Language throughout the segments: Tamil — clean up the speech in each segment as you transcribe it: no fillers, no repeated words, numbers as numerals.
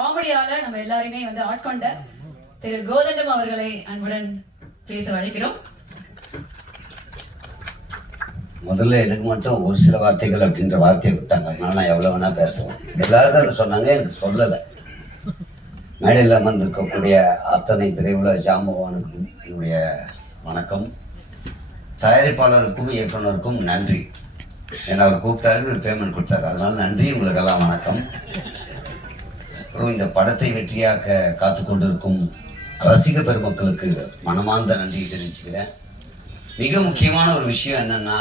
காமெடியால நம்ம எல்லாரையுமே ஆட்கொண்ட திரு கோதண்டம் அவர்களை அன்புடன் பேச அழைக்கிறோம். முதல்ல எனக்கு மட்டும் ஒரு சில வார்த்தைகள் அப்படின்ற வார்த்தையை விட்டாங்க. அதனால நான் எவ்வளோ வேணா பேசுவேன். எல்லாருக்கும் அதை சொன்னாங்க, எனக்கு சொல்லலை. மேடையில் அமர்ந்திருக்கக்கூடிய அத்தனை திரையுலக ஜாம்பவானுக்கும் என்னுடைய வணக்கம். தயாரிப்பாளருக்கும் இயக்குனருக்கும் நன்றி. ஏன்னா அவர் கூப்பிட்டாரு, ஒரு பேமெண்ட் கொடுத்தாரு, அதனால நன்றி, உங்களுக்கெல்லாம் வணக்கம். அப்புறம் இந்த படத்தை வெற்றியாக்க காத்து கொண்டிருக்கும் ரசிக பெருமக்களுக்கு மனமார்ந்த நன்றி தெரிவிச்சுக்கிறேன். மிக முக்கியமான ஒரு விஷயம் என்னன்னா,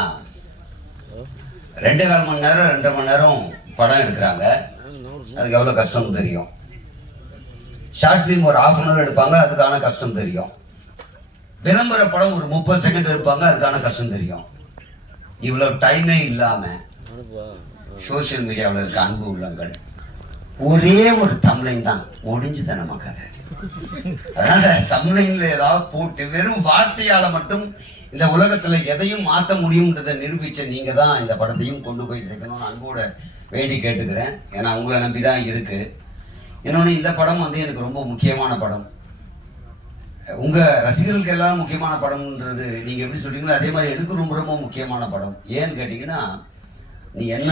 2.25 மணி நேரம் 2.5 மணி நேரம் படம் எடுக்கிறாங்க. அதுக்கு எவ்வளோ கஷ்டம் தெரியும். ஷார்ட் ஃபிலிம் ஒரு 1/2 hour எடுப்பாங்க, அதுக்கான கஷ்டம் தெரியும். விளம்பர படம் ஒரு 30 செகண்ட் எடுப்பாங்க, அதுக்கான கஷ்டம் தெரியும். இவ்வளோ டைமே இல்லாமல் சோசியல் மீடியாவில் இருக்க அன்பு உள்ளங்கள் ஒரே ஒரு தம்ப்லைன் தான் முடிஞ்சுது நம்ம கதை. அதனால தம்ப்லைன்ல ஏதாவது போட்டு வெறும் வார்த்தையால மட்டும் இந்த உலகத்துல எதையும் மாற்ற முடியும்ன்றதை நிரூபிச்ச நீங்க தான் இந்த படத்தையும் கொண்டு போய் சேர்க்கணும்னு அன்போட வேண்டி கேட்டுக்கிறேன். ஏன்னா உங்களை நம்பி தான் இருக்கு. இன்னொன்று, இந்த படம் எனக்கு ரொம்ப முக்கியமான படம். உங்க ரசிகர்களுக்கு எல்லாம் முக்கியமான படம்ன்றது நீங்க எப்படி சொல்றீங்களோ அதே மாதிரி எனக்கு ரொம்ப ரொம்ப முக்கியமான படம். ஏன்னு கேட்டீங்கன்னா, நீ என்ன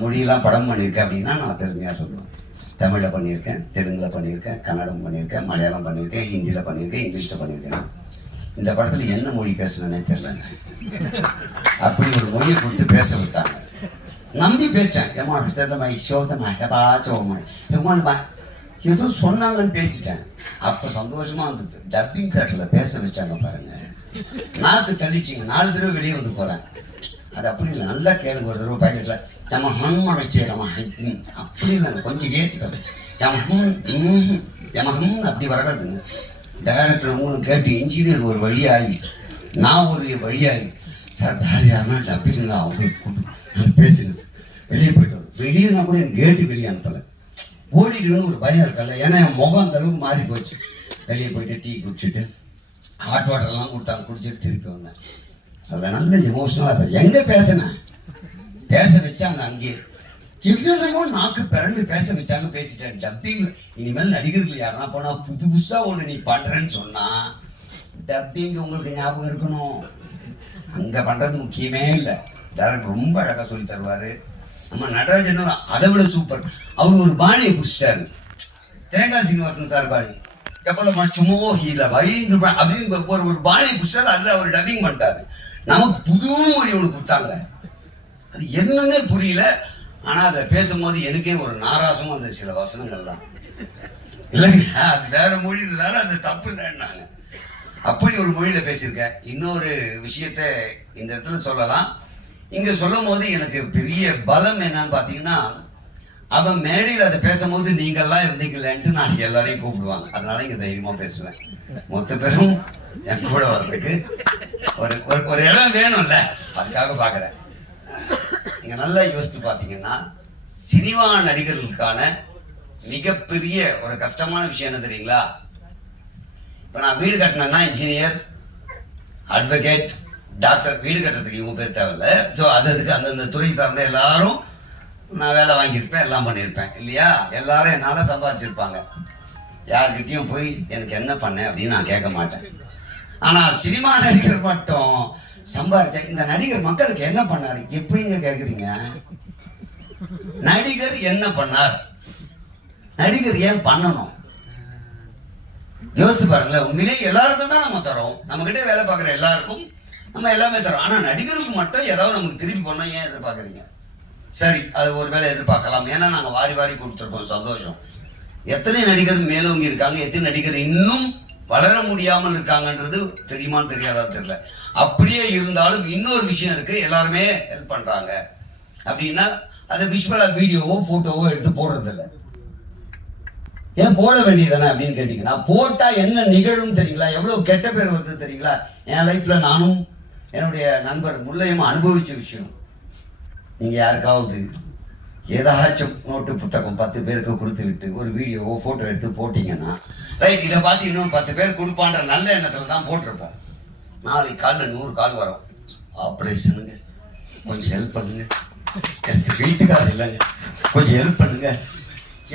மொழியெல்லாம் படம் பண்ணியிருக்க அப்படின்னா நான் பெருமையாக சொல்லுவேன். தமிழில் பண்ணியிருக்கேன், தெலுங்கில் பண்ணியிருக்கேன், கன்னடம் பண்ணியிருக்கேன், மலையாளம் பண்ணியிருக்கேன், ஹிந்தியில் பண்ணியிருக்கேன், இங்கிலீஷில் பண்ணியிருக்கேன். இந்த படத்தில் என்ன மொழி பேசுனேன்னே தெரியலங்க. அப்படி ஒரு மொழியை கொடுத்து பேச விட்டாங்க. நம்பி பேசிட்டேன். ஏதோ சொன்னாங்கன்னு பேசிட்டேன். அப்போ சந்தோஷமா இருந்தது. டப்பிங் தேட்டரில் பேச வச்சாங்க பாருங்க, நாக்கு தள்ளிச்சிங்க. 4 தடவை வெளியே வந்து போகிறேன். அது அப்படி இல்லை, நல்லா கேளுங்க. ஒரு தடவை பைலட்டில் நம்ம ஹம்மா வச்சு நம்ம அப்படி இல்லைங்க, கொஞ்சம் ஏற்றி பேசுகிறேன். அப்படி வரக்கூடாதுங்க. டைரக்டர் உங்களுக்கு கேட்டு இன்ஜினியர் ஒரு வழியாகி, நான் ஒரு வழியாகி, சார் வேறு யாருன்னா டப்பிங்க அவங்களுக்கு கூப்பிட்டு பேசுங்க சார், வெளியே போய்ட்டு வரும். வெளியேனா கூட எனக்கு கேட்டு வெளியே அனுப்பலை. ஓடிடுன்னு ஒரு பயம் இருக்கல. ஏன்னா என் முகம் அந்த அளவுக்கு மாறி போச்சு. வெளியே போயிட்டு டீ குடிச்சிட்டு ஹாட் வாட்டர்லாம் கொடுத்தாங்க, குடிச்சிட்டு திருப்பி வந்தேன். அதில் நல்ல எமோஷனலாக இருப்பேன். எங்கே பேசினேன், பேச வச்சாங்க. அங்கேயே என்னென்னமோ நாக்கு பிறண்டு பேச வச்சாங்க, பேசிட்டேன். டப்பிங் இனிமேல் நடிகர்கள் யாருன்னா போனால் புதுசாக ஒன்று நீ பண்ணுறேன்னு சொன்னால் டப்பிங் உங்களுக்கு ஞாபகம் இருக்கணும். அங்கே பண்ணுறது முக்கியமே இல்லை. டேரக்டர் ரொம்ப அழகாக சொல்லி தருவார். நம்ம நடராஜன் அதை விட சூப்பர். அவர் ஒரு பாணியை பிடிச்சிட்டாரு. தேங்காய் சீனிவாசன் சார் பாணி எப்போ சும்மா ஹீல வைந்து அப்படின்னு ஒரு பாணியை பிடிச்சாரு. அதில் அவர் டப்பிங் பண்ணிட்டாரு. நமக்கு புது மொழி ஒன்று கொடுத்தாங்க, அது என்னன்னே புரியல. ஆனால் அதை பேசும்போது எனக்கே ஒரு நாராசமும் அந்த சில வசனங்கள்லாம் இல்லைங்க, அது வேற மொழி இருந்தால அது தப்பு இல்லைன்னாங்க. அப்படி ஒரு மொழியில் பேசியிருக்கேன். இன்னொரு விஷயத்த இந்த இடத்துல சொல்லலாம். இங்கே சொல்லும் போது எனக்கு பெரிய பலம் என்னன்னு பார்த்தீங்கன்னா, அவன் மேடையில் அதை பேசும்போது நீங்கள்லாம் இருந்தீங்களேன்ட்டு நாளைக்கு எல்லாரையும் கூப்பிடுவாங்க. அதனால இங்கே தைரியமாக பேசுவேன். மொத்த பேரும் என் கூட வர்றதுக்கு ஒரு இடம் வேணும்ல, அதுக்காக பார்க்குறேன். நீங்கள் நல்லா யோசித்து பார்த்தீங்கன்னா, சினிமா நடிகர்களுக்கான மிகப்பெரிய ஒரு கஷ்டமான விஷயம் என்ன தெரியுங்களா? இப்போ நான் வீடு கட்டினேன்னா இன்ஜினியர், அட்வொகேட், டாக்டர், வீடு கட்டுறதுக்கு இவங்க பேர் தேவையில்லை. ஸோ அதுக்கு அந்தந்த துறை சார்ந்த எல்லாரும் நான் வேலை வாங்கியிருப்பேன், எல்லாம் பண்ணியிருப்பேன் இல்லையா? எல்லாரும் என்னால் சம்பாதிச்சிருப்பாங்க. யார்கிட்டையும் போய் எனக்கு என்ன பண்ணேன் அப்படின்னு நான் கேட்க மாட்டேன். ஆனால் சினிமா நடிகர் மட்டும் சம்பாதிச்சேன். இந்த நடிகர் மக்களுக்கு என்ன பண்ணார் எப்படிங்க கேட்குறீங்க? நடிகர் என்ன பண்ணார், நடிகர் ஏன் பண்ணணும் யோசித்து பாருங்களேன். உண்மையிலே எல்லாருக்கும் தான் நம்ம தரோம். நம்ம கிட்டே வேலை பார்க்குற எல்லாருக்கும் நம்ம எல்லாமே தரோம். ஆனால் நடிகருக்கு மட்டும் ஏதாவது நமக்கு திருப்பி பண்ணோம் ஏன் எதிர்பார்க்குறீங்க? சரி, அது ஒரு வேலை எதிர்பார்க்கலாம். ஏன்னா நாங்கள் வாரி வாரி கொடுத்துருக்கோம், சந்தோஷம். எத்தனை நடிகர் மேலோங்கி இருக்காங்க, எத்தனை நடிகர் இன்னும் வளர முடியாமல் இருக்காங்கன்றது தெரியுமான்னு தெரியாதா தெரியல. அப்படியே இருந்தாலும் இன்னொரு விஷயம் இருக்கு, எல்லாருமே ஹெல்ப் பண்றாங்க அப்படின்னா அதை விஷுவலா வீடியோவோ போட்டோவோ எடுத்து போடுறதில்லை. ஏன் போட வேண்டியதானே அப்படின்னு கேட்டீங்கன்னா, போட்டா என்ன நிகழும் தெரியுங்களா? எவ்வளவு கெட்ட பேர் வருது தெரியுங்களா? என் லைஃப்ல நானும் என்னுடைய நண்பர் முல்லையும் அனுபவிச்ச விஷயம். நீங்க யாருக்காவது ஏதாச்சும் நோட்டு புத்தகம் 10 பேருக்கு கொடுத்து விட்டு ஒரு வீடியோவோ போட்டோ எடுத்து போட்டீங்கன்னா, ரைட், இதை பார்த்து இன்னும் 10 பேர் கொடுப்பான்ற நல்ல எண்ணத்துல தான் போட்டிருப்போம். நாளைக்கு காலில் 100 கால் வரும். ஆப்ரேஷனுங்க, கொஞ்சம் ஹெல்ப் பண்ணுங்க, எனக்கு வீட்டுக்காரர் இல்லைங்க, கொஞ்சம் ஹெல்ப் பண்ணுங்க,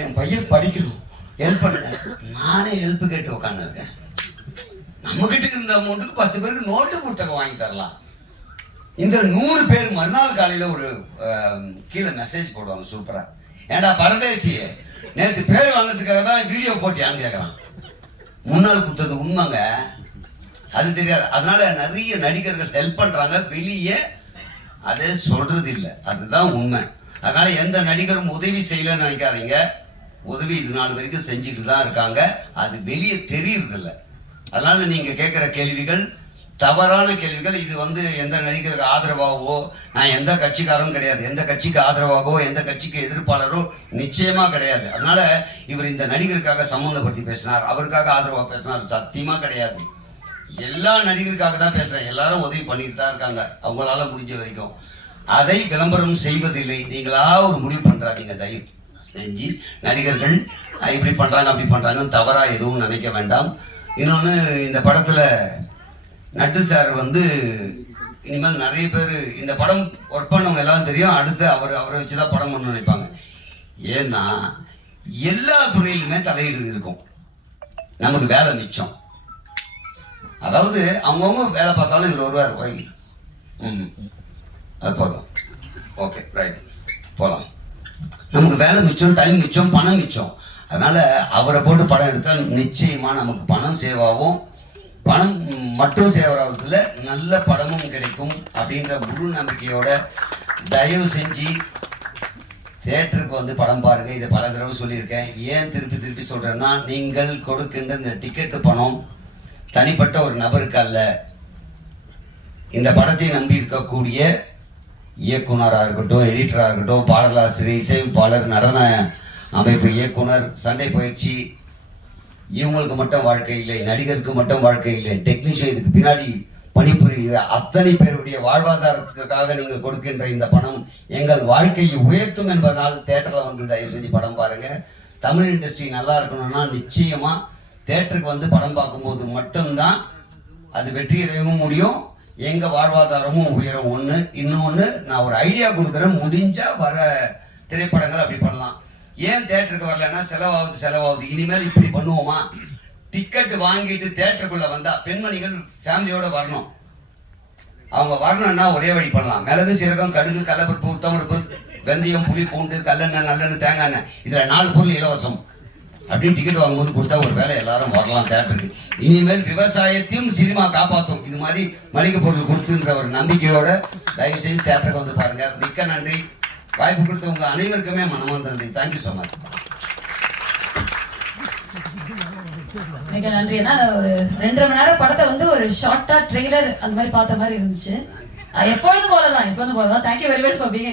என் பையன் படிக்கணும், ஹெல்ப் பண்ணுங்க. நானே ஹெல்ப் கேட்டு உட்காந்துருக்கேன். நம்ம கிட்ட இருந்த அமௌண்ட்டுக்கு 10 பேருக்கு நோட்டு புத்தகம் வாங்கி தரலாம். இந்த 100 பேர் மறுநாள் காலையில ஒரு கீழே மெசேஜ் போடுவாங்க சூப்பரா, ஏண்டா பரதேசியே நேற்று பேர் வாங்கிறதுக்காக தான் வீடியோ போட்டியான்னு கேட்குறான். முன்னாள் கொடுத்தது உண்மைங்க, அது தெரியாது. அதனால நிறைய நடிகர்கள் ஹெல்ப் பண்றாங்க, வெளியே அதை சொல்றது இல்லை, அதுதான் உண்மை. அதனால எந்த நடிகரும் உதவி செய்யலன்னு நினைக்காதீங்க. உதவி இது நாள் வரைக்கும் செஞ்சுட்டு தான் இருக்காங்க, அது வெளியே தெரியறது இல்லை. அதனால நீங்க கேட்குற கேள்விகள் தவறான கேள்விகள். இது எந்த நடிகருக்கு ஆதரவாகவோ, நான் எந்த கட்சிக்காரரும் கிடையாது, எந்த கட்சிக்கு ஆதரவாகவோ எந்த கட்சிக்கு எதிர்ப்பாளரோ நிச்சயமா கிடையாது. அதனால இவர் இந்த நடிகருக்காக சம்மந்தப்படுத்தி பேசினார், அவருக்காக ஆதரவாக பேசினார், சத்தியமா கிடையாது. எல்லா நடிகருக்காக தான் பேசுறேன். எல்லாரும் உதவி பண்ணிட்டு தான் இருக்காங்க அவங்களால முடிஞ்ச வரைக்கும். அதை விளம்பரம் செய்வதில்லை. நீங்களா ஒரு முடிவு பண்றாதீங்க, தயவு செஞ்சு நடிகர்கள் இப்படி பண்றாங்க அப்படி பண்றாங்கன்னு தவறா எதுவும் நினைக்க வேண்டாம். இன்னொன்று, இந்த படத்துல நட்டு சார் இனிமேல் நிறைய பேர் இந்த படம் ஒர்க் பண்ணவங்க எல்லாம் தெரியும், அடுத்து அவரை வச்சுதான் படம் பண்ண நினைப்பாங்க. ஏன்னா எல்லா துறையிலுமே தலையீடு இருக்கும், நமக்கு வேலை மிச்சம். அதாவது அவங்கவுங்க வேலை பார்த்தாலும் இவர் வருவார், வை அது போதும், ஓகே ரைட் போகலாம். நமக்கு வேலை மிச்சம், டைம் மிச்சம், பணம் மிச்சம். அதனால அவரை போட்டு படம் எடுத்தால் நிச்சயமா நமக்கு பணம் சேவ் ஆகும். பணம் மட்டும் சேவ் ஆகிறதுல நல்ல படமும் கிடைக்கும் அப்படின்ற முழு நம்பிக்கையோட தயவு செஞ்சு தியேட்டருக்கு படம் பாருங்க. இதை பல தடவை சொல்லியிருக்கேன். ஏன் திருப்பி திருப்பி சொல்றேன்னா, நீங்கள் கொடுக்கின்ற இந்த டிக்கெட்டு பணம் தனிப்பட்ட ஒரு நபருக்கு அல்ல, இந்த படத்தை நம்பி இருக்கக்கூடிய இயக்குனராக இருக்கட்டும், எடிட்டராக இருக்கட்டும், பாடலாசிரியர், இசையமைப்பாளர், நடன அமைப்பு இயக்குனர், சண்டை பயிற்சி, இவங்களுக்கு மட்டும் வாழ்க்கை இல்லை, நடிகருக்கு மட்டும் வாழ்க்கை இல்லை, டெக்னீஷியன் இதுக்கு பின்னாடி பணிபுரிகிற அத்தனை பேருடைய வாழ்வாதாரத்துக்காக நீங்கள் கொடுக்கின்ற இந்த பணம் எங்கள் வாழ்க்கையை உயர்த்தும் என்பதனால் தேட்டரில் தயவு செஞ்சு படம் பாருங்க. தமிழ் இண்டஸ்ட்ரி நல்லா இருக்கணும்னா நிச்சயமா தேட்டருக்கு படம் பார்க்கும்போது மட்டும்தான் அது வெற்றியடையவும் முடியும், எங்க வாழ்வாதாரமும் உயரும். ஒன்று. இன்னொன்று, நான் ஒரு ஐடியா கொடுக்குறேன், முடிஞ்சா வர திரைப்படங்கள் அப்படி பண்ணலாம். ஏன் தேட்டருக்கு வரலன்னா செலவாகுது. இனிமேல் இப்படி பண்ணுவோமா, டிக்கெட் வாங்கிட்டு தேட்டருக்குள்ள வந்தா பெண்மணிகள் ஃபேமிலியோட வரணும். அவங்க வரணும்னா ஒரே வழி பண்ணலாம். மிளகு, சீரகம், கடுகு, கடலைப்பருப்பு, உத்தமருப்பு, வெந்தயம், புளி, பூண்டு, கல்லெண்ணெய், நல்லெண்ணெய், தேங்காய் எண்ணெய், இதில் 4 பொருள் இலவசம் அப்படின்னு டிக்கெட் வாங்கும்போது கொடுத்தா ஒரு வேலை எல்லாரும் வரலாம் தேட்டருக்கு. இனிமேல் விவசாயத்தையும் சினிமா காப்பாற்றும். இது மாதிரி மளிகை பொருள் கொடுத்துன்ற ஒரு நம்பிக்கையோட தயவு செய்து தேட்டருக்கு பாருங்க. மிக்க நன்றி. வாய்ப்பு கொடுத்த உங்க அனைவருக்குமே மனமார்ந்த நன்றி. Thank you so much. மிக நன்றி. ஏன்னா ஒரு 2.5 மணி நேரம் படத்தை ஒரு ஷார்ட்டா ட்ரெய்லர் அந்த மாதிரி பார்த்த மாதிரி இருந்துச்சு. எப்பொழுதும் போலதான். Thank you very much for being